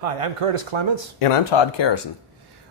Hi, I'm Curtis Clements. And I'm Todd Carrison.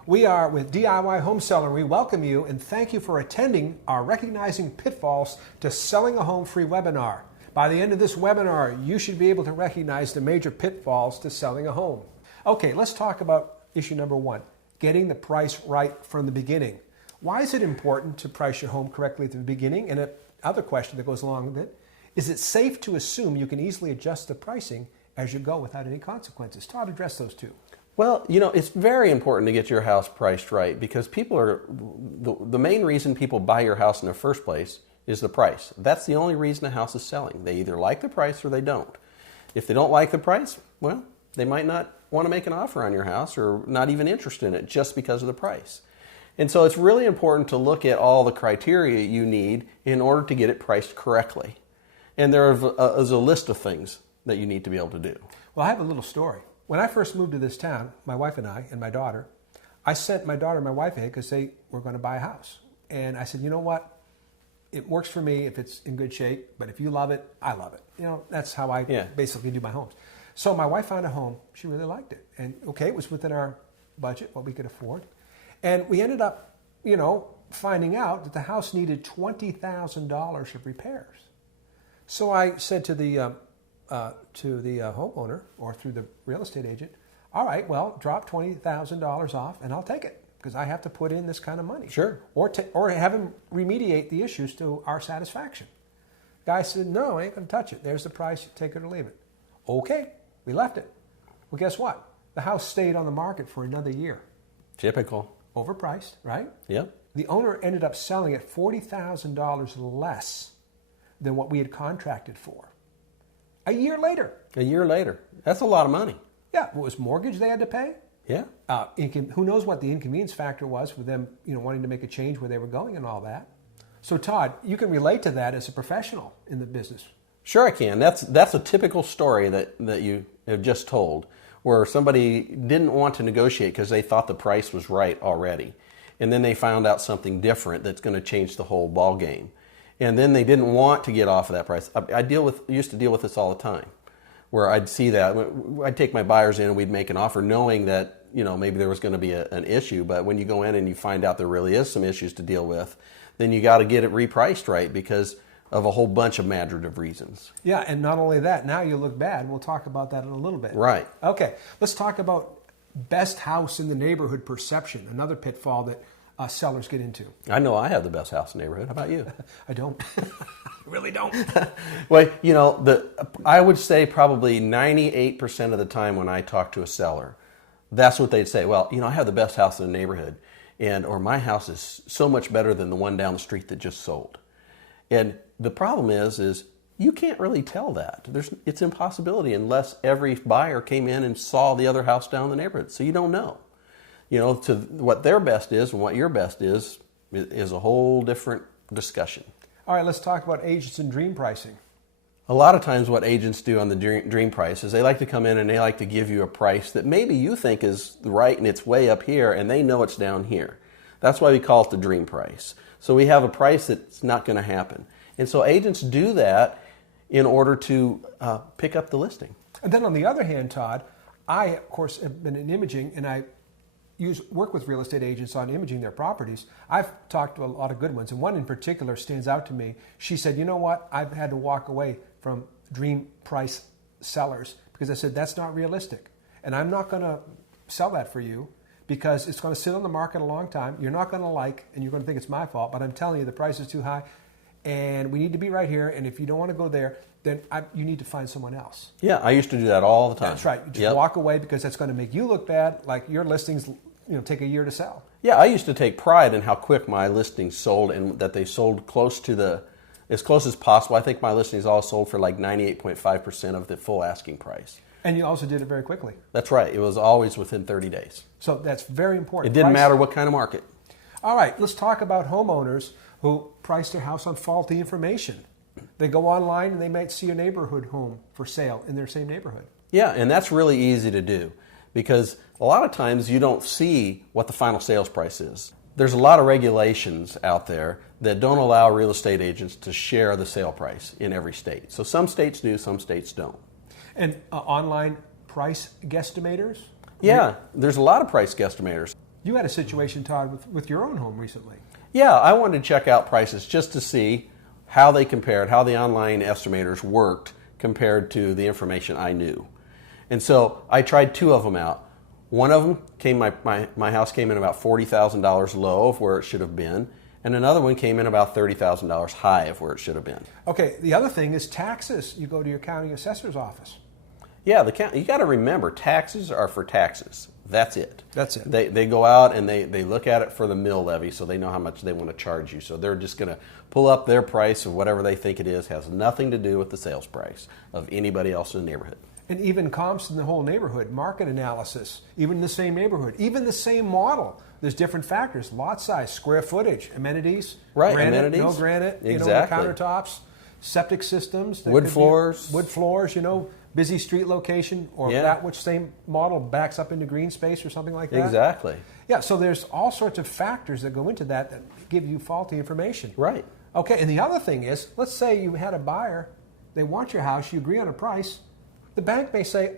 We are with DIY Home Seller. We welcome you and thank you for attending our Recognizing Pitfalls to Selling a Home free webinar. By the end of this webinar, you should be able to recognize the major pitfalls to selling a home. Okay, let's talk about issue number one, getting the price right from the beginning. Why is it important to price your home correctly at the beginning? And another question that goes along with it, is it safe to assume you can easily adjust the pricing as you go without any consequences? Todd, address those two. Well, it's very important to get your house priced right because the main reason people buy your house in the first place is the price. That's the only reason a house is selling. They either like the price or they don't. If they don't like the price, well, they might not want to make an offer on your house or not even interested in it just because of the price. And so it's really important to look at all the criteria you need in order to get it priced correctly. And there is a list of things that you need to be able to do. Well, I have a little story. When I first moved to this town, my wife and I and my daughter, I sent my daughter and my wife ahead because they were going to buy a house. And I said, you know what? It works for me if it's in good shape, but if you love it, I love it. That's how I basically do my homes. So my wife found a home. She really liked it. And okay, it was within our budget, what we could afford. And we ended up, finding out that the house needed $20,000 of repairs. So I said to the homeowner or through the real estate agent, all right, well, drop $20,000 off and I'll take it because I have to put in this kind of money. Sure. Or have him remediate the issues to our satisfaction. Guy said, no, I ain't going to touch it. There's the price. Take it or leave it. Okay, we left it. Well, guess what? The house stayed on the market for another year. Typical. Overpriced, right? Yep. The owner ended up selling it $40,000 less than what we had contracted for. A year later. A year later. That's a lot of money. Yeah. What was mortgage they had to pay? Yeah. Who knows what the inconvenience factor was with them, wanting to make a change where they were going and all that. So Todd, you can relate to that as a professional in the business. Sure I can. That's a typical story that you have just told, where somebody didn't want to negotiate because they thought the price was right already. And then they found out something different that's going to change the whole ball game. And then they didn't want to get off of that price. I used to deal with this all the time, where I'd see that. I'd take my buyers in and we'd make an offer knowing that, maybe there was going to be an issue. But when you go in and you find out there really is some issues to deal with, then you got to get it repriced right because of a whole bunch of majorative reasons. Yeah, and not only that, now you look bad. We'll talk about that in a little bit. Right. Okay, let's talk about best house in the neighborhood perception, another pitfall that sellers get into. I know I have the best house in the neighborhood. How about you? I don't. I really don't. Well, I would say probably 98% of the time when I talk to a seller, that's what they'd say. Well, I have the best house in the neighborhood, or my house is so much better than the one down the street that just sold. And the problem is you can't really tell that. It's an impossibility unless every buyer came in and saw the other house down the neighborhood. So you don't know. To what their best is and what your best is a whole different discussion. All right, let's talk about agents and dream pricing. A lot of times what agents do on the dream price is they like to come in and they like to give you a price that maybe you think is right and it's way up here and they know it's down here. That's why we call it the dream price. So we have a price that's not going to happen. And so agents do that in order to pick up the listing. And then on the other hand, Todd, I, of course, have been in imaging and I work with real estate agents on imaging their properties. I've talked to a lot of good ones, and one in particular stands out to me. She said, you know what, I've had to walk away from dream price sellers because I said, that's not realistic. And I'm not going to sell that for you because it's going to sit on the market a long time. You're not going to like, and you're going to think it's my fault, but I'm telling you the price is too high, and we need to be right here, and if you don't want to go there, then you need to find someone else. Yeah, I used to do that all the time. That's right. You just walk away because that's going to make you look bad, like your listings take a year to sell. Yeah, I used to take pride in how quick my listings sold and that they sold as close as possible. I think my listings all sold for like 98.5% of the full asking price. And you also did it very quickly. That's right. It was always within 30 days. So that's very important. It didn't matter what kind of market. All right, let's talk about homeowners who price their house on faulty information. They go online and they might see a neighborhood home for sale in their same neighborhood. Yeah, and that's really easy to do because a lot of times you don't see what the final sales price is. There's a lot of regulations out there that don't allow real estate agents to share the sale price in every state. So some states do, some states don't. And online price guesstimators? Yeah, there's a lot of price guesstimators. You had a situation, Todd, with your own home recently. Yeah, I wanted to check out prices just to see how they compared, how the online estimators worked compared to the information I knew. And so I tried two of them out. One of them came, my house came in about $40,000 low of where it should have been, and another one came in about $30,000 high of where it should have been. Okay, the other thing is taxes. You go to your county assessor's office. Yeah, you got to remember, taxes are for taxes. That's it. That's it. They go out and they look at it for the mill levy, so they know how much they want to charge you. So they're just going to pull up their price of whatever they think it is. Has nothing to do with the sales price of anybody else in the neighborhood. And even comps in the whole neighborhood, market analysis, even the same neighborhood, even the same model. There's different factors: lot size, square footage, amenities, right? Granite, Amenities, no granite, exactly. Countertops, septic systems, wood floors, busy street location, or that which same model backs up into green space or something like that. Exactly. Yeah. So there's all sorts of factors that go into that give you faulty information. Right. Okay. And the other thing is, let's say you had a buyer, they want your house, you agree on a price. The bank may say,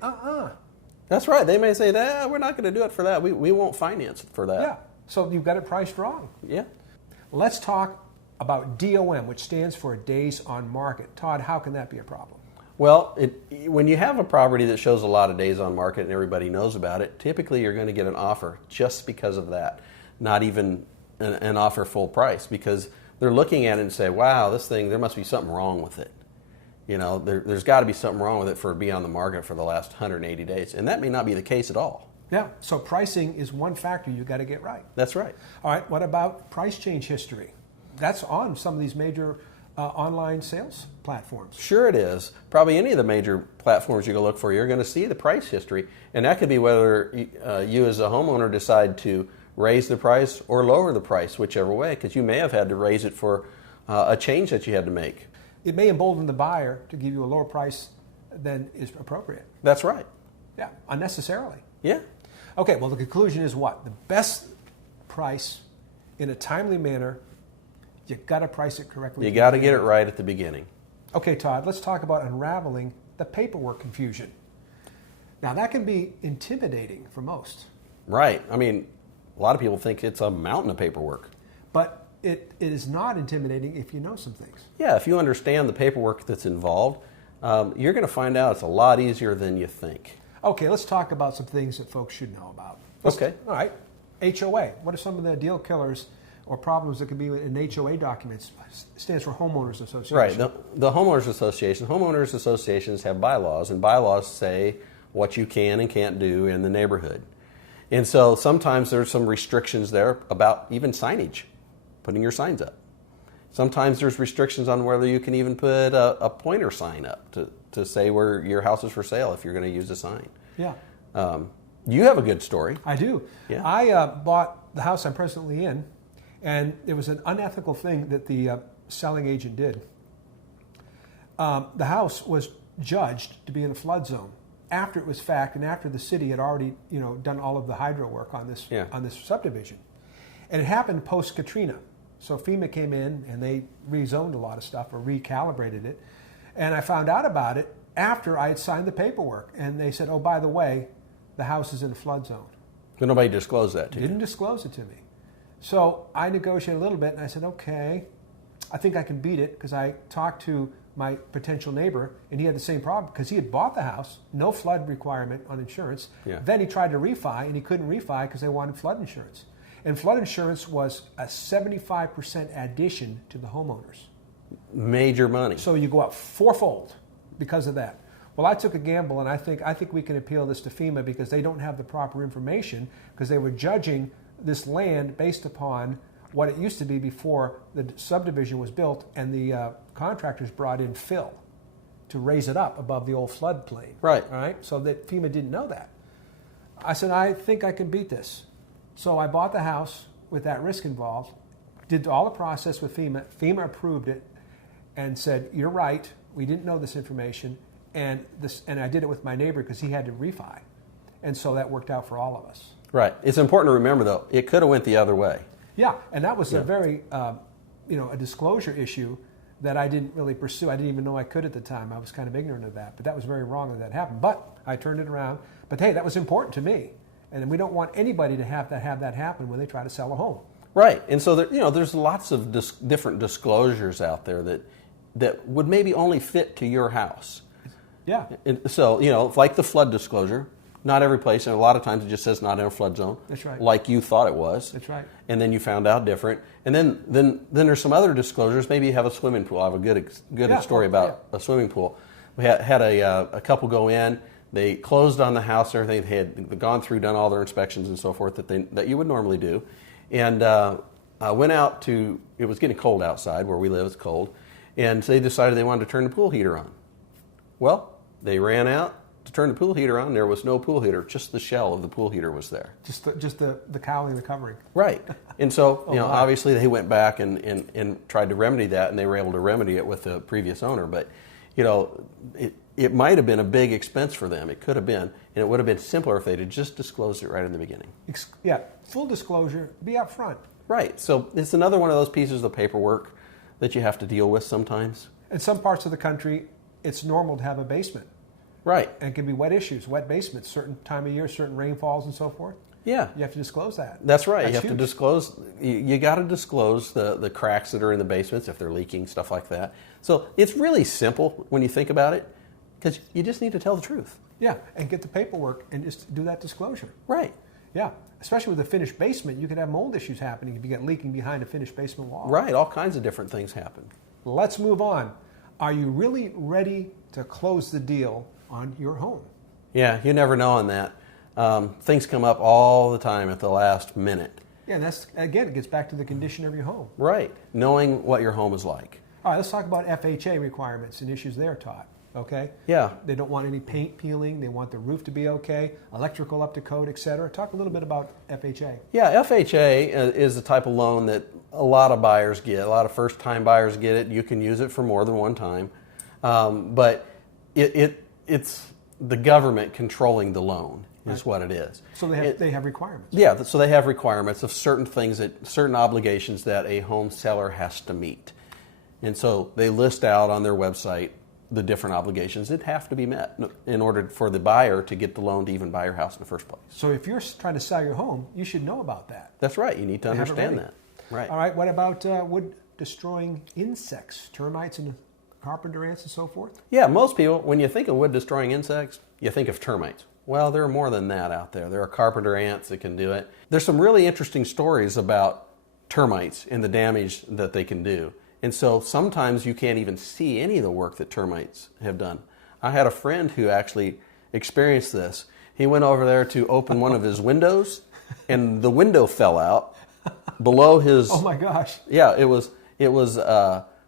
That's right. They may say that we're not going to do it for that. We won't finance it for that. Yeah. So you've got it priced wrong. Yeah. Let's talk about DOM, which stands for days on market. Todd, how can that be a problem? Well, when you have a property that shows a lot of days on market and everybody knows about it, typically you're going to get an offer just because of that, not even an offer full price, because they're looking at it and say, wow, this thing, there must be something wrong with it. You know, there's got to be something wrong with it for it to be on the market for the last 180 days. And that may not be the case at all. Yeah, so pricing is one factor you've got to get right. That's right. All right, what about price change history? That's on some of these major online sales platforms. Sure it is. Probably any of the major platforms you go look for, you're going to see the price history. And that could be whether you as a homeowner decide to raise the price or lower the price, whichever way, because you may have had to raise it for a change that you had to make. It may embolden the buyer to give you a lower price than is appropriate. That's right. Yeah, unnecessarily. Yeah. Okay, well, the conclusion is what? The best price in a timely manner, you got to price it correctly. You got to get it right at the beginning. Okay, Todd, let's talk about unraveling the paperwork confusion. Now, that can be intimidating for most. Right. I mean, a lot of people think it's a mountain of paperwork. But it is not intimidating if you know some things. Yeah, if you understand the paperwork that's involved, you're going to find out it's a lot easier than you think. Okay, let's talk about some things that folks should know about. Okay. All right. HOA. What are some of the deal killers or problems that could be in HOA documents? It stands for Homeowners Association. Right. The Homeowners Association. Homeowners Associations have bylaws, and bylaws say what you can and can't do in the neighborhood. And so sometimes there's some restrictions there about even signage, putting your signs up. Sometimes there's restrictions on whether you can even put a pointer sign up to say where your house is for sale if you're going to use a sign. Yeah. You have a good story. I do. Yeah. I bought the house I'm presently in, and it was an unethical thing that the selling agent did. The house was judged to be in a flood zone after it was fact and after the city had already done all of the hydro work on this subdivision. And it happened post-Katrina. So FEMA came in and they rezoned a lot of stuff or recalibrated it. And I found out about it after I had signed the paperwork. And they said, oh, by the way, the house is in a flood zone. But nobody disclosed that to you. Didn't disclose it to me. So I negotiated a little bit and I said, okay, I think I can beat it, because I talked to my potential neighbor and he had the same problem because he had bought the house, no flood requirement on insurance. Yeah. Then he tried to refi and he couldn't refi because they wanted flood insurance. And flood insurance was a 75% addition to the homeowners. Major money. So you go up fourfold because of that. Well, I took a gamble, and I think we can appeal this to FEMA because they don't have the proper information, because they were judging this land based upon what it used to be before the subdivision was built, and the contractors brought in fill to raise it up above the old floodplain. Right. All right. So that FEMA didn't know that. I said, I think I can beat this. So I bought the house with that risk involved, did all the process with FEMA. FEMA approved it and said, you're right, we didn't know this information, and I did it with my neighbor because he had to refi. And so that worked out for all of us. Right. It's important to remember, though, it could have went the other way. Yeah, and that was a very, a disclosure issue that I didn't really pursue. I didn't even know I could at the time. I was kind of ignorant of that. But that was very wrong that happened. But I turned it around. But hey, that was important to me. And we don't want anybody to have that happen when they try to sell a home. Right. And so there's lots of different disclosures out there that would maybe only fit to your house. Yeah. And so, like the flood disclosure, not every place, and a lot of times it just says not in a flood zone. That's right. Like you thought it was. That's right. And then you found out different. And then there's some other disclosures. Maybe you have a swimming pool. I have a good story about a swimming pool. We had a couple go in. They closed on the house and everything. They had gone through, done all their inspections and so forth that you would normally do. And went out to, it was getting cold outside where we live, it's cold. And so they decided they wanted to turn the pool heater on. Well, they ran out to turn the pool heater on. There was no pool heater, just the shell of the pool heater was there. Just the cowling, the covering. Right. And so, Wow. obviously they went back and tried to remedy that, and they were able to remedy it with the previous owner. But, it might have been a big expense for them. It could have been. And it would have been simpler if they'd have just disclosed it right in the beginning. Yeah, full disclosure, be up front. Right. So it's another one of those pieces of paperwork that you have to deal with sometimes. In some parts of the country, it's normal to have a basement. Right. And it can be wet issues, wet basements, certain time of year, certain rainfalls and so forth. Yeah. You have to disclose that. That's right. You have huge. to disclose, you got to disclose the cracks that are in the basements if they're leaking, stuff like that. So it's really simple when you think about it, because you just need to tell the truth. Yeah, and get the paperwork and just do that disclosure. Right. Yeah, especially with a finished basement, you could have mold issues happening if you get leaking behind a finished basement wall. Right. All kinds of different things happen. Let's move on. Are you really ready to close the deal on your home? Yeah, you never know on that. Things come up all the time at the last minute. Yeah, and that's, again, it gets back to the condition of your home. Right. Knowing what your home is like. All right, let's talk about FHA requirements and issues they're taught. Okay? Yeah. They don't want any paint peeling. They want the roof to be okay, electrical up to code, etc. Talk a little bit about FHA. Yeah, FHA is the type of loan that a lot of buyers get. A lot of first-time buyers get it. You can use it for more than one time. But it's the government controlling the loan is what it is. So they have requirements. Yeah, so they have requirements of certain things, certain obligations that a home seller has to meet. And so they list out on their website the different obligations that have to be met in order for the buyer to get the loan to even buy your house in the first place. So if you're trying to sell your home, you should know about that. That's right. You need to Have it understand ready. that. Right. All right, what about wood-destroying insects, termites and carpenter ants and so forth? Yeah, most people, when you think of wood-destroying insects, you think of termites. Well, there are more than that out there. There are carpenter ants that can do it. There's some really interesting stories about termites and the damage that they can do. And so sometimes you can't even see any of the work that termites have done. I had a friend who actually experienced this. He went over there to open one of his windows, and the window fell out below his... Oh my gosh. Yeah, it was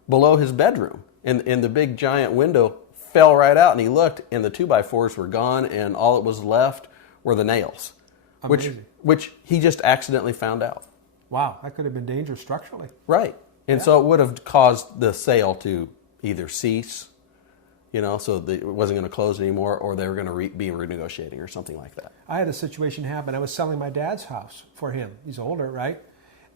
below his bedroom. And the big giant window fell right out, and he looked, and the 2x4s were gone, and all that was left were the nails, which he just accidentally found out. Wow, that could have been dangerous structurally. Right. And so it would have caused the sale to either cease, so it wasn't going to close anymore, or they were going to be renegotiating or something like that. I had a situation happen. I was selling my dad's house for him. He's older, right?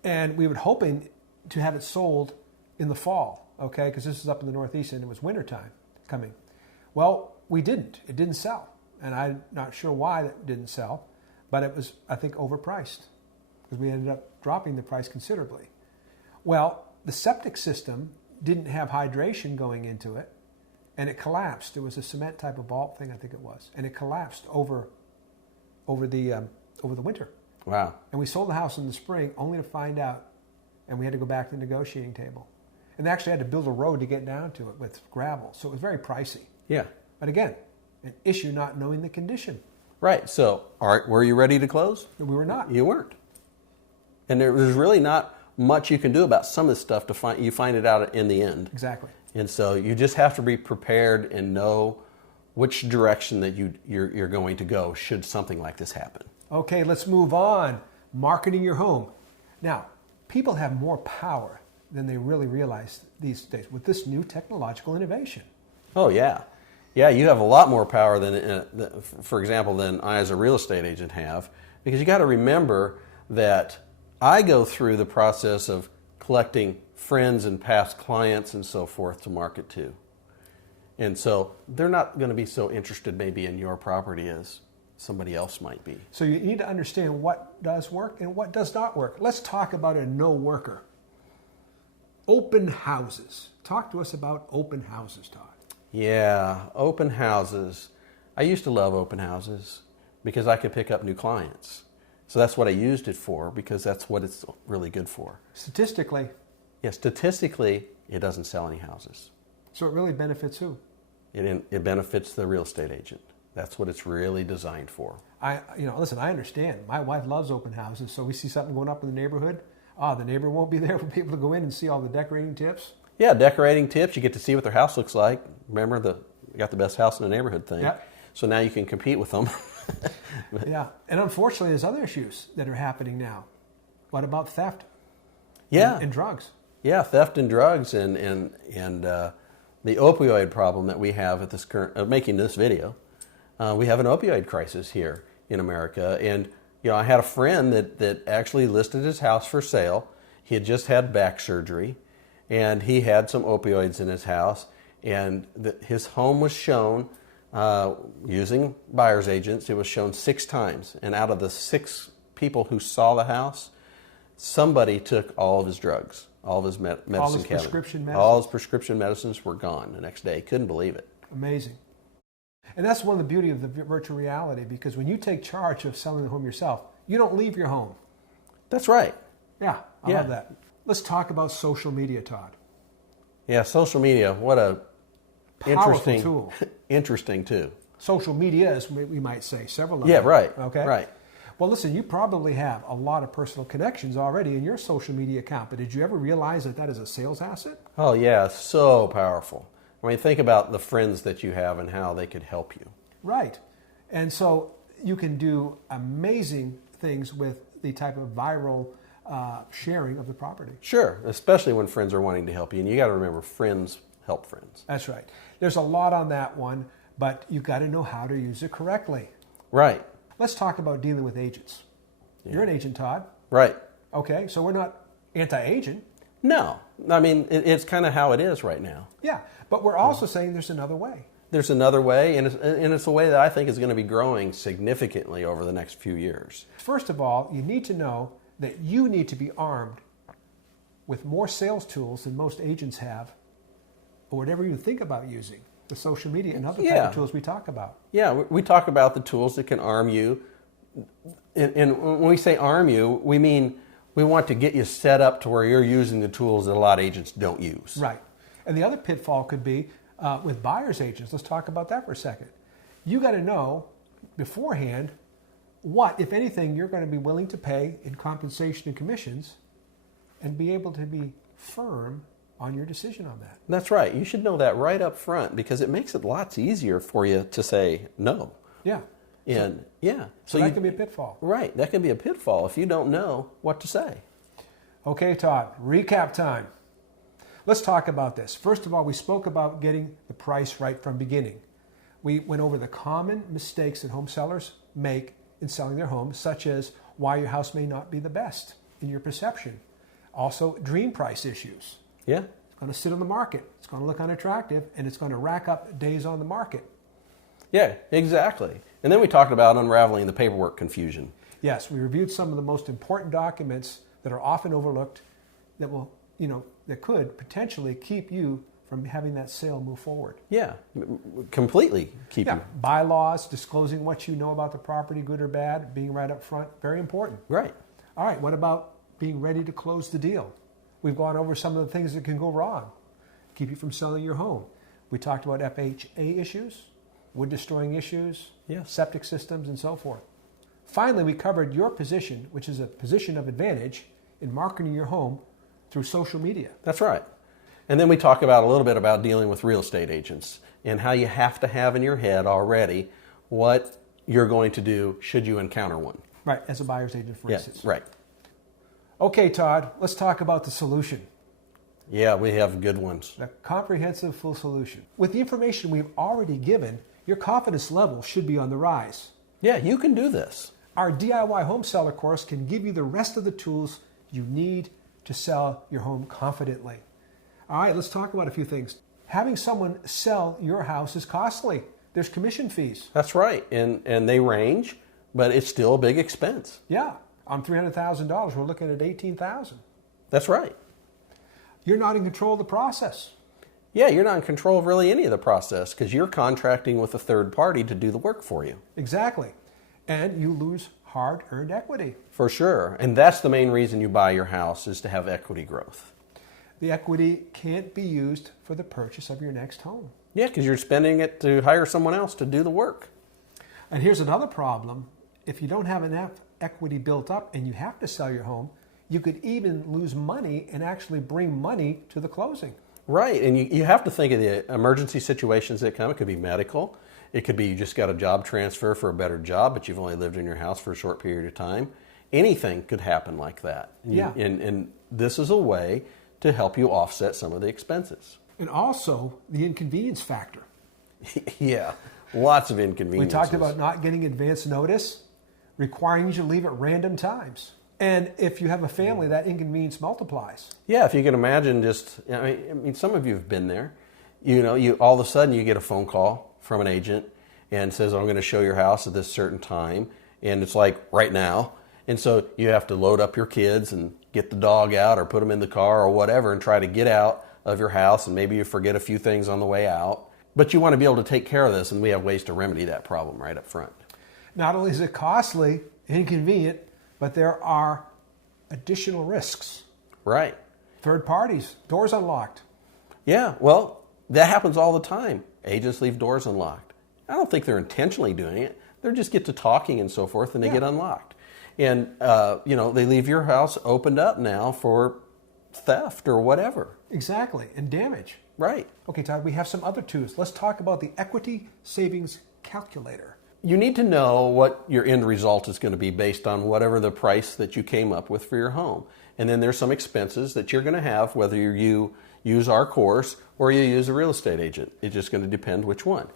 And we were hoping to have it sold in the fall, okay? Because this is up in the Northeast and it was wintertime coming. Well, we didn't. It didn't sell. And I'm not sure why it didn't sell, but it was, I think, overpriced because we ended up dropping the price considerably. Well, the septic system didn't have hydration going into it, and it collapsed. It was a cement type of vault thing, I think it was, and it collapsed over the winter. Wow. And we sold the house in the spring only to find out, and we had to go back to the negotiating table. And they actually had to build a road to get down to it with gravel, so it was very pricey. Yeah. But again, an issue not knowing the condition. Right. So, all right, were you ready to close? We were not. You weren't. And there's really not much you can do about some of this stuff you find it out in the end. Exactly. And so you just have to be prepared and know which direction that you're going to go should something like this happen. Okay, let's move on. Marketing your home. Now, people have more power than they really realize these days with this new technological innovation. Oh, yeah. Yeah, you have a lot more power for example, than I as a real estate agent have, because you got to remember that I go through the process of collecting friends and past clients and so forth to market to. And so they're not going to be so interested maybe in your property as somebody else might be. So you need to understand what does work and what does not work. Let's talk about a no worker. Open houses. Talk to us about open houses, Todd. Yeah, open houses. I used to love open houses because I could pick up new clients. So that's what I used it for, because that's what it's really good for. Statistically. Yeah, statistically, it doesn't sell any houses. So it really benefits who? It benefits the real estate agent. That's what it's really designed for. Listen, I understand. My wife loves open houses, so we see something going up in the neighborhood. The neighbor won't be there for people to go in and see all the decorating tips. Yeah, decorating tips. You get to see what their house looks like. Remember, you got the best house in the neighborhood thing. Yeah. So now you can compete with them. Yeah, and unfortunately, there's other issues that are happening now. What about theft? Yeah. And drugs. Yeah, theft and drugs and the opioid problem that we have at this current making this video. We have an opioid crisis here in America, and I had a friend that actually listed his house for sale. He had just had back surgery, and he had some opioids in his house, and his home was shown using buyer's agents. It was shown 6 times, and out of the 6 people who saw the house, somebody took all of his drugs, all of his medicine all his cabinet. prescription medicines. All his prescription medicines were gone the next day. Couldn't believe it. Amazing. And that's one of the beauty of the virtual reality, because when you take charge of selling the home yourself, you don't leave your home. That's right. Yeah, I Yeah. love that. Let's talk about social media, Todd. Yeah, social media, what a Powerful tool. Interesting too. Social media, as we might say, several of Yeah, them. right. Okay. Right. Well, listen, you probably have a lot of personal connections already in your social media account, but did you ever realize that is a sales asset? Oh yeah, so powerful. I mean, think about the friends that you have and how they could help you. Right. And so you can do amazing things with the type of viral sharing of the property. Sure, especially when friends are wanting to help you. And you got to remember, friends help friends. That's right. There's a lot on that one, but you've got to know how to use it correctly. Right. Let's talk about dealing with agents. Yeah. You're an agent, Todd. Right. Okay, so we're not anti-agent. No, I mean, it's kind of how it is right now. Yeah, but we're also saying there's another way. There's another way, and it's a way that I think is going to be growing significantly over the next few years. First of all, you need to know that you need to be armed with more sales tools than most agents have, or whatever you think about using, the social media and other type of tools we talk about. Yeah, we talk about the tools that can arm you. And when we say arm you, we mean we want to get you set up to where you're using the tools that a lot of agents don't use. Right. And the other pitfall could be with buyer's agents. Let's talk about that for a second. You got to know beforehand what, if anything, you're going to be willing to pay in compensation and commissions, and be able to be firm on your decision on that. That's right. You should know that right up front, because it makes it lots easier for you to say no. Yeah. And so that can be a pitfall. Right. That can be a pitfall if you don't know what to say. Okay, Todd, recap time. Let's talk about this. First of all, we spoke about getting the price right from beginning. We went over the common mistakes that home sellers make in selling their homes, such as why your house may not be the best in your perception. Also, dream price issues. Yeah. It's going to sit on the market. It's going to look unattractive, and it's going to rack up days on the market. Yeah, exactly. And then we talked about unraveling the paperwork confusion. Yes, we reviewed some of the most important documents that are often overlooked that will, that could potentially keep you from having that sale move forward. Yeah, completely keep you. Bylaws, disclosing what you know about the property, good or bad, being right up front, very important. Right. All right, what about being ready to close the deal? We've gone over some of the things that can go wrong, keep you from selling your home. We talked about FHA issues, wood destroying issues, septic systems, and so forth. Finally, we covered your position, which is a position of advantage in marketing your home through social media. That's right. And then we talk about a little bit about dealing with real estate agents and how you have to have in your head already what you're going to do should you encounter one. Right, as a buyer's agent, for instance. Right. Okay, Todd, let's talk about the solution. Yeah, we have good ones. The comprehensive full solution. With the information we've already given, your confidence level should be on the rise. Yeah, you can do this. Our DIY home seller course can give you the rest of the tools you need to sell your home confidently. All right, let's talk about a few things. Having someone sell your house is costly. There's commission fees. That's right. And they range, but it's still a big expense. Yeah, on $300,000, we're looking at $18,000. That's right. You're not in control of the process. Yeah, you're not in control of really any of the process because you're contracting with a third party to do the work for you. Exactly. And you lose hard-earned equity. For sure. And that's the main reason you buy your house, is to have equity growth. The equity can't be used for the purchase of your next home. Yeah, because you're spending it to hire someone else to do the work. And here's another problem. If you don't have enough equity built up and you have to sell your home, you could even lose money and actually bring money to the closing. Right, and you have to think of the emergency situations that come. It could be medical. It could be you just got a job transfer for a better job, but you've only lived in your house for a short period of time. Anything could happen like that. Yeah. And this is a way to help you offset some of the expenses. And also the inconvenience factor. Yeah, lots of We inconveniences. talked about not getting advance notice, requiring you to leave at random times. And if you have a family, that inconvenience multiplies. Yeah, if you can imagine just, I mean, some of you have been there. You know, you all of a sudden you get a phone call from an agent and says, I'm going to show your house at this certain time. And it's like right now. And so you have to load up your kids and get the dog out or put them in the car or whatever and try to get out of your house. And maybe you forget a few things on the way out. But you want to be able to take care of this, and we have ways to remedy that problem right up front. Not only is it costly, inconvenient, but there are additional risks. Right. Third parties, doors unlocked. Yeah, well, that happens all the time. Agents leave doors unlocked. I don't think they're intentionally doing it. They just get to talking and so forth, and they get unlocked. And, they leave your house opened up now for theft or whatever. Exactly, and damage. Right. Okay, Todd, we have some other tools. Let's talk about the Equity Savings Calculator. You need to know what your end result is going to be based on whatever the price that you came up with for your home. And then there's some expenses that you're going to have whether you use our course or you use a real estate agent. It's just going to depend which one.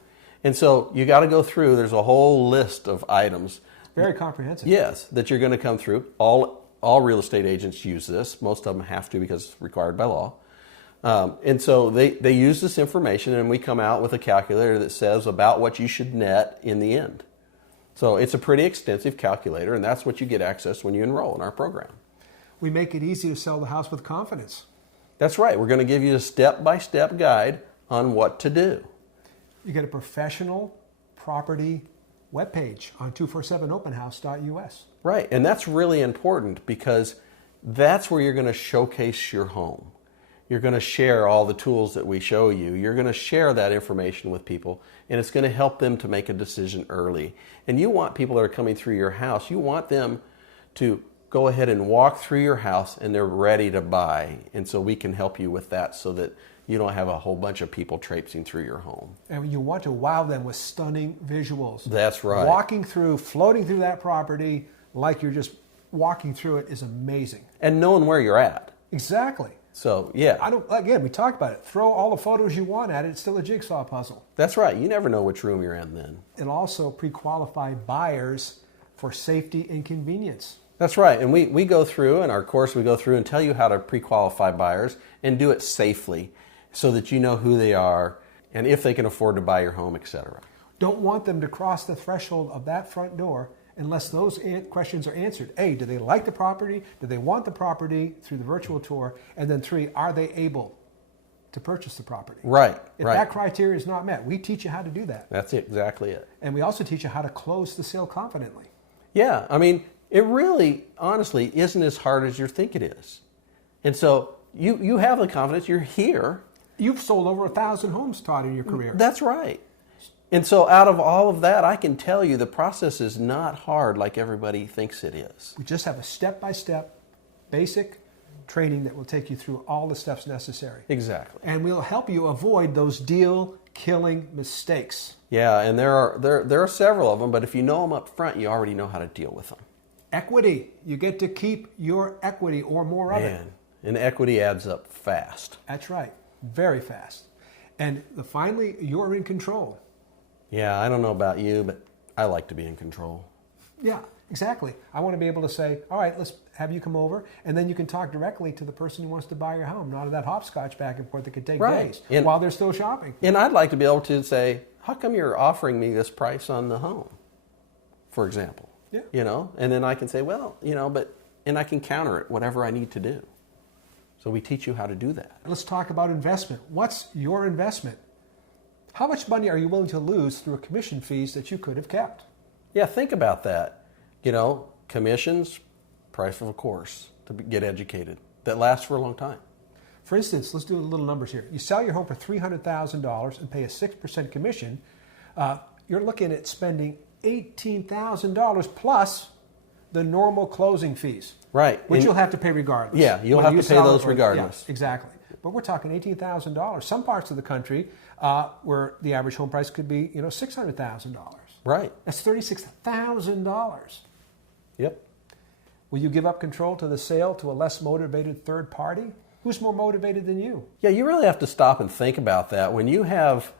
And so you got to go through, there's a whole list of items. Very comprehensive. Yes, that you're going to come through. All real estate agents use this. Most of them have to because it's required by law. And so they use this information, and we come out with a calculator that says about what you should net in the end. So it's a pretty extensive calculator, and that's what you get access when you enroll in our program. We make it easy to sell the house with confidence. That's right. We're going to give you a step-by-step guide on what to do. You get a professional property webpage on 247openhouse.us. Right, and that's really important because that's where you're going to showcase your home. You're going to share all the tools that we show you. You're going to share that information with people, and it's going to help them to make a decision early. And you want people that are coming through your house, you want them to go ahead and walk through your house and they're ready to buy. And so we can help you with that so that you don't have a whole bunch of people traipsing through your home. And you want to wow them with stunning visuals. That's right. Walking through, floating through that property like you're just walking through it is amazing. And knowing where you're at. Exactly. So, yeah. Again, we talked about it. Throw all the photos you want at it. It's still a jigsaw puzzle. That's right. You never know which room you're in then. It'll also pre-qualify buyers for safety and convenience. That's right. And we go through, in our course, we go through and tell you how to pre-qualify buyers and do it safely so that you know who they are and if they can afford to buy your home, etc. Don't want them to cross the threshold of that front door unless those questions are answered. A, do they like the property? Do they want the property through the virtual tour? And then 3, are they able to purchase the property? Right, If right. that criteria is not met, we teach you how to do that. That's exactly it. And we also teach you how to close the sale confidently. Yeah, I mean, it really, honestly, isn't as hard as you think it is. And so you have the confidence, you're here. You've sold over 1,000 homes, Todd, in your career. That's right. And so out of all of that, I can tell you the process is not hard like everybody thinks it is. We just have a step-by-step basic training that will take you through all the steps necessary. Exactly. And we'll help you avoid those deal-killing mistakes. Yeah, and there are several of them, but if you know them up front, you already know how to deal with them. Equity. You get to keep your equity or more of it. Man, and equity adds up fast. That's right. Very fast. And finally, you're in control. Yeah, I don't know about you, but I like to be in control. Yeah. Exactly. I want to be able to say, all right, let's have you come over, and then you can talk directly to the person who wants to buy your home, not that hopscotch back and forth that could take days while they're still shopping. And I'd like to be able to say, how come you're offering me this price on the home, for example? Yeah. You know, and then I can say, well, you know, and I can counter it, whatever I need to do. So we teach you how to do that. Let's talk about investment. What's your investment? How much money are you willing to lose through commission fees that you could have kept? Yeah, think about that. You know, commissions, price of a course to get educated. That lasts for a long time. For instance, let's do a little numbers here. You sell your home for $300,000 and pay a 6% commission. You're looking at spending $18,000 plus the normal closing fees. Right. Which you'll have to pay regardless. Yeah, you'll have to pay those regardless. Yeah, exactly. But we're talking $18,000. Some parts of the country where the average home price could be, you know, $600,000. Right. That's $36,000. Yep. Will you give up control to the sale to a less motivated third party? Who's more motivated than you? Yeah, you really have to stop and think about that. When you have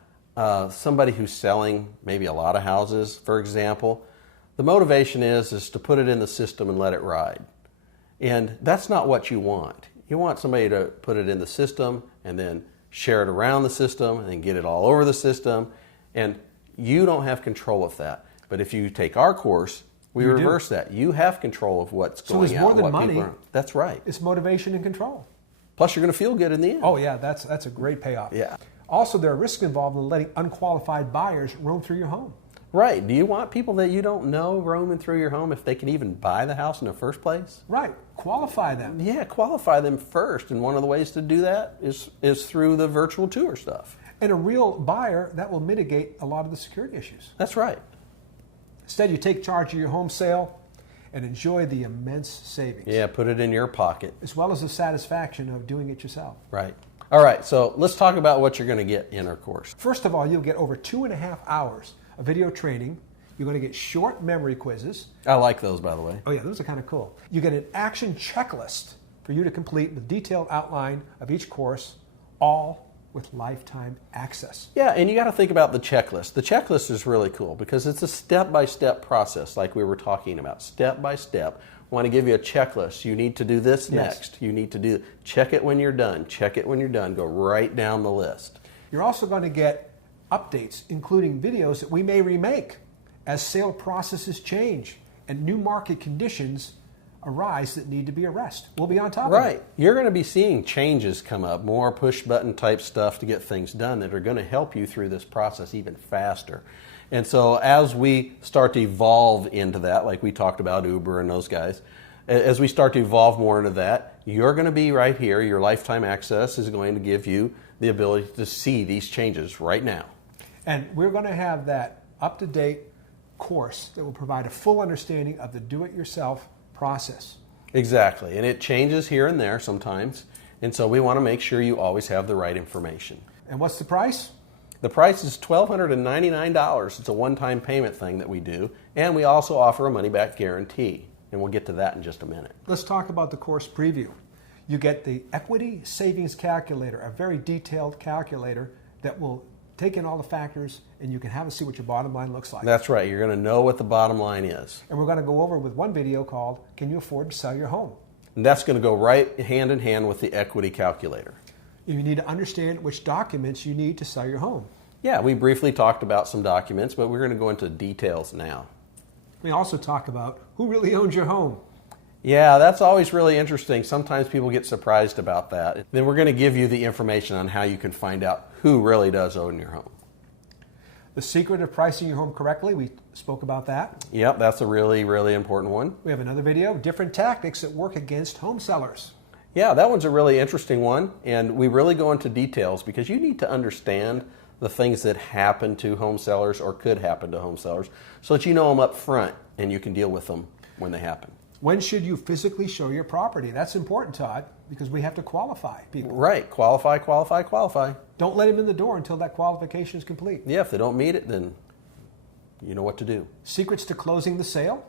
somebody who's selling maybe a lot of houses, for example, the motivation is to put it in the system and let it ride. And that's not what you want. You want somebody to put it in the system and then share it around the system and then get it all over the system. And you don't have control of that. But if you take our course, we reverse that. You have control of what's going on. So it's more than money. That's right. It's motivation and control. Plus, you're going to feel good in the end. Oh, yeah, that's a great payoff. Yeah. Also, there are risks involved in letting unqualified buyers roam through your home. Right. Do you want people that you don't know roaming through your home if they can even buy the house in the first place? Right. Qualify them. Yeah, qualify them first. And one of the ways to do that is through the virtual tour stuff. And a real buyer, that will mitigate a lot of the security issues. That's right. Instead, you take charge of your home sale and enjoy the immense savings. Yeah, put it in your pocket. As well as the satisfaction of doing it yourself. Right. All right, so let's talk about what you're going to get in our course. First of all, you'll get over 2.5 hours of video training. You're going to get short memory quizzes. I like those, by the way. Oh yeah, those are kind of cool. You get an action checklist for you to complete with a detailed outline of each course, all with lifetime access. Yeah, and you got to think about the checklist. The checklist is really cool because it's a step-by-step process like we were talking about. Step by step. I want to give you a checklist. You need to do this next. You need to do, check it when you're done. Check it when you're done. Go right down the list. You're also going to get updates, including videos that we may remake as sale processes change and new market conditions arise that need to be addressed. We'll be on top of it. Right. You're going to be seeing changes come up, more push button type stuff to get things done that are going to help you through this process even faster. And so as we start to evolve into that, like we talked about Uber and those guys, as we start to evolve more into that, you're going to be right here. Your lifetime access is going to give you the ability to see these changes right now. And we're going to have that up-to-date course that will provide a full understanding of the do-it-yourself process. Exactly. And it changes here and there sometimes. And so we want to make sure you always have the right information. And what's the price? The price is $1,299. It's a one-time payment thing that we do. And we also offer a money-back guarantee. And we'll get to that in just a minute. Let's talk about the course preview. You get the Equity Savings Calculator, a very detailed calculator that will take in all the factors and you can have a see what your bottom line looks like. That's right. You're going to know what the bottom line is. And we're going to go over with one video called Can You Afford to Sell Your Home? And that's going to go right hand in hand with the equity calculator. You need to understand which documents you need to sell your home. Yeah, we briefly talked about some documents, but we're going to go into details now. We also talk about who really owns your home. Yeah, that's always really interesting. Sometimes people get surprised about that. Then we're going to give you the information on how you can find out who really does own your home. The secret of pricing your home correctly, we spoke about that. Yep, that's a really, really important one. We have another video, different tactics that work against home sellers. Yeah, that one's a really interesting one, and we really go into details because you need to understand the things that happen to home sellers or could happen to home sellers so that you know them up front and you can deal with them when they happen. When should you physically show your property? That's important, Todd, because we have to qualify people. Right. Qualify, qualify, qualify. Don't let them in the door until that qualification is complete. Yeah, if they don't meet it, then you know what to do. Secrets to closing the sale?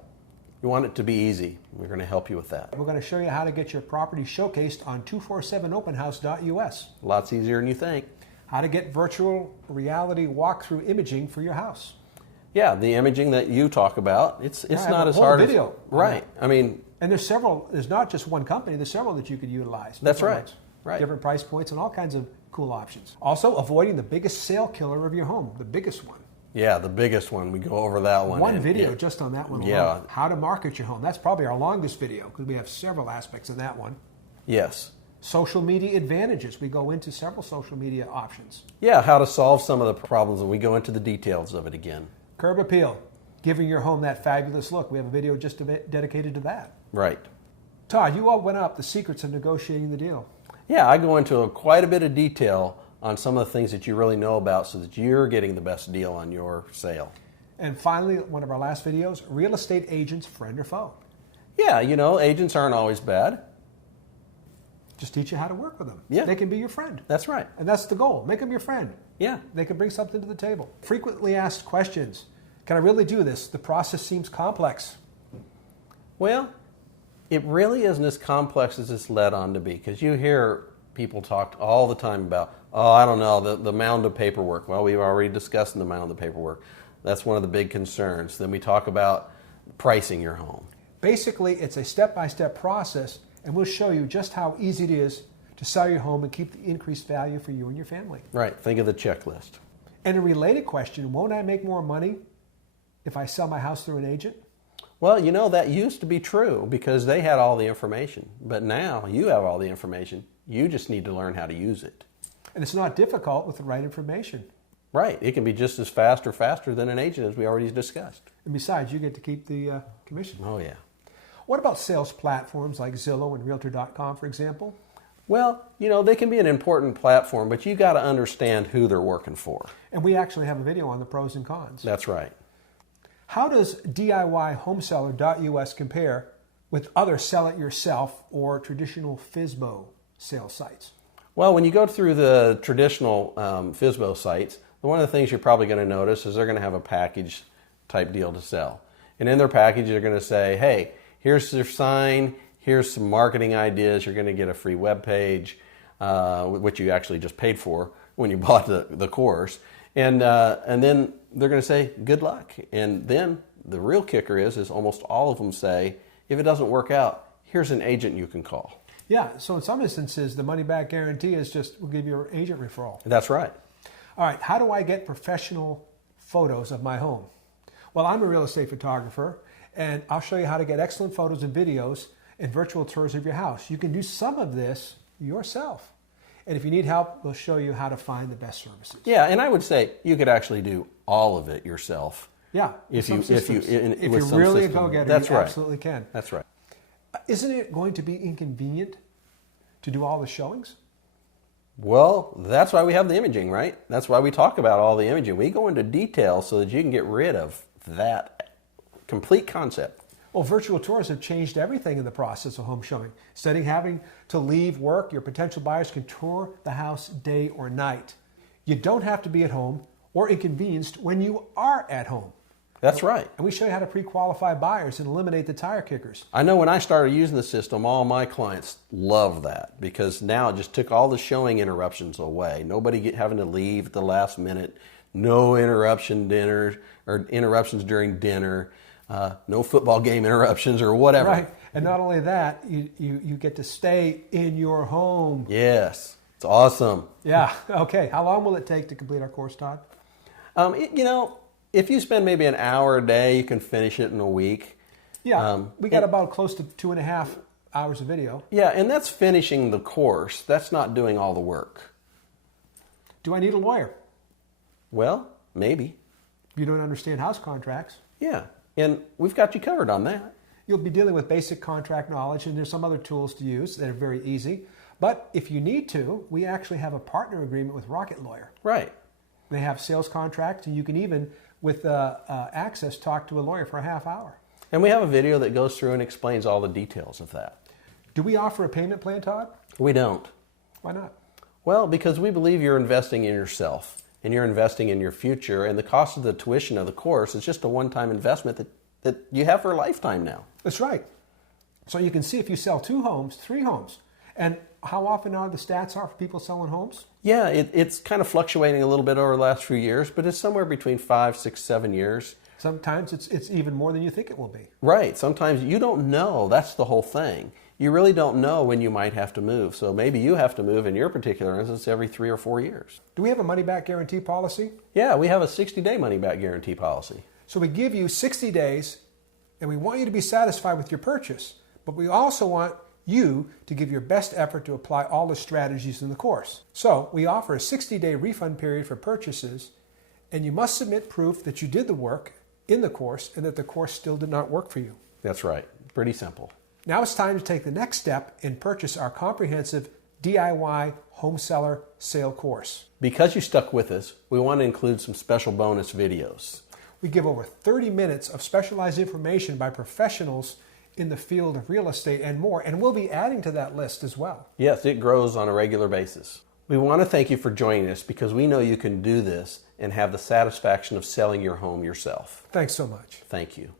You want it to be easy. We're going to help you with that. We're going to show you how to get your property showcased on 247openhouse.us. Lots easier than you think. How to get virtual reality walkthrough imaging for your house. Yeah, the imaging that you talk about, it's I have not a as whole hard video as on right. that. I mean, And there's several. There's not just one company. There's several that you could utilize. That's Different right. ones. Right. Different price points and all kinds of cool options. Also, avoiding the biggest sale killer of your home, the biggest one. yeah, the biggest one. We go over that one. One and- video and- just on that one alone. Yeah. How to market your home. That's probably our longest video because we have several aspects in that one. Yes. Social media advantages. We go into several social media options. Yeah, how to solve some of the problems, and we go into the details of it again. Curb appeal. Giving your home that fabulous look. We have a video just dedicated to that. Right. Todd, you all went up the secrets of negotiating the deal. Yeah, I go into quite a bit of detail on some of the things that you really know about so that you're getting the best deal on your sale. And finally, one of our last videos, real estate agents, friend or foe. Yeah, agents aren't always bad. Just teach you how to work with them. Yeah. They can be your friend. That's right. And that's the goal. Make them your friend. Yeah. They can bring something to the table. Frequently asked questions. Can I really do this? The process seems complex. Well, it really isn't as complex as it's led on to be, because you hear people talk all the time about, I don't know, the mound of paperwork. Well, we've already discussed the mound of paperwork. That's one of the big concerns. Then we talk about pricing your home. Basically, it's a step-by-step process, and we'll show you just how easy it is to sell your home and keep the increased value for you and your family. Right. Think of the checklist. And a related question, won't I make more money if I sell my house through an agent? Well, that used to be true because they had all the information. But now you have all the information. You just need to learn how to use it. And it's not difficult with the right information. Right. It can be just as fast or faster than an agent, as we already discussed. And besides, you get to keep the commission. Oh, yeah. What about sales platforms like Zillow and Realtor.com, for example? Well, they can be an important platform, but you got to understand who they're working for. And we actually have a video on the pros and cons. That's right. How does DIYHomeseller.us compare with other sell-it-yourself or traditional FSBO sales sites? Well, when you go through the traditional FSBO sites, one of the things you're probably going to notice is they're going to have a package type deal to sell. And in their package, they're going to say, hey, here's their sign, here's some marketing ideas, you're going to get a free web page, which you actually just paid for when you bought the course. And then they're going to say, good luck. And then the real kicker is almost all of them say, if it doesn't work out, here's an agent you can call. Yeah, so in some instances, the money-back guarantee is just, we'll give you an agent referral. That's right. All right, how do I get professional photos of my home? Well, I'm a real estate photographer, and I'll show you how to get excellent photos and videos and virtual tours of your house. You can do some of this yourself. And if you need help, we'll show you how to find the best services. Yeah, and I would say you could actually do all of it yourself. Yeah, If some you systems. If with you're some really system. a go-getter, That's you right. absolutely can. That's right. Isn't it going to be inconvenient to do all the showings? Well, that's why we have the imaging, right? That's why we talk about all the imaging. We go into detail so that you can get rid of that complete concept. Well, virtual tours have changed everything in the process of home showing. Instead of having to leave work, your potential buyers can tour the house day or night. You don't have to be at home or inconvenienced when you are at home. That's right. And we show you how to pre-qualify buyers and eliminate the tire kickers. I know when I started using the system, all my clients love that because now it just took all the showing interruptions away. Nobody having to leave at the last minute. No interruptions during dinner. No football game interruptions or whatever. Right. And not only that, you get to stay in your home. Yes. It's awesome. Yeah. Okay. How long will it take to complete our course, Todd? If you spend maybe an hour a day, you can finish it in a week. Yeah. We got about close to 2.5 hours of video. Yeah, and that's finishing the course. That's not doing all the work. Do I need a lawyer? Well, maybe. You don't understand house contracts. Yeah, and we've got you covered on that. You'll be dealing with basic contract knowledge, and there's some other tools to use that are very easy. But if you need to, we actually have a partner agreement with Rocket Lawyer. Right. They have sales contracts, and you can even, with access, talk to a lawyer for a half hour. And we have a video that goes through and explains all the details of that. Do we offer a payment plan, Todd? We don't. Why not? Well, because we believe you're investing in yourself and you're investing in your future, and the cost of the tuition of the course is just a one-time investment that you have for a lifetime now. That's right. So you can see if you sell 2 homes, 3 homes, and how often are the stats are for people selling homes? Yeah, it's kind of fluctuating a little bit over the last few years, but it's somewhere between 5, 6, 7 years. Sometimes it's even more than you think it will be. Right. Sometimes you don't know. That's the whole thing. You really don't know when you might have to move. So maybe you have to move in your particular instance every 3 or 4 years. Do we have a money-back guarantee policy? Yeah, we have a 60-day money-back guarantee policy. So we give you 60 days, and we want you to be satisfied with your purchase, but we also want you to give your best effort to apply all the strategies in the course. So we offer a 60-day refund period for purchases, and you must submit proof that you did the work in the course and that the course still did not work for you. That's right. Pretty simple. Now it's time to take the next step and purchase our comprehensive DIY home seller sale course. Because you stuck with us, we want to include some special bonus videos. We give over 30 minutes of specialized information by professionals in the field of real estate and more, and we'll be adding to that list as well. Yes, it grows on a regular basis. We want to thank you for joining us because we know you can do this and have the satisfaction of selling your home yourself. Thanks so much. Thank you.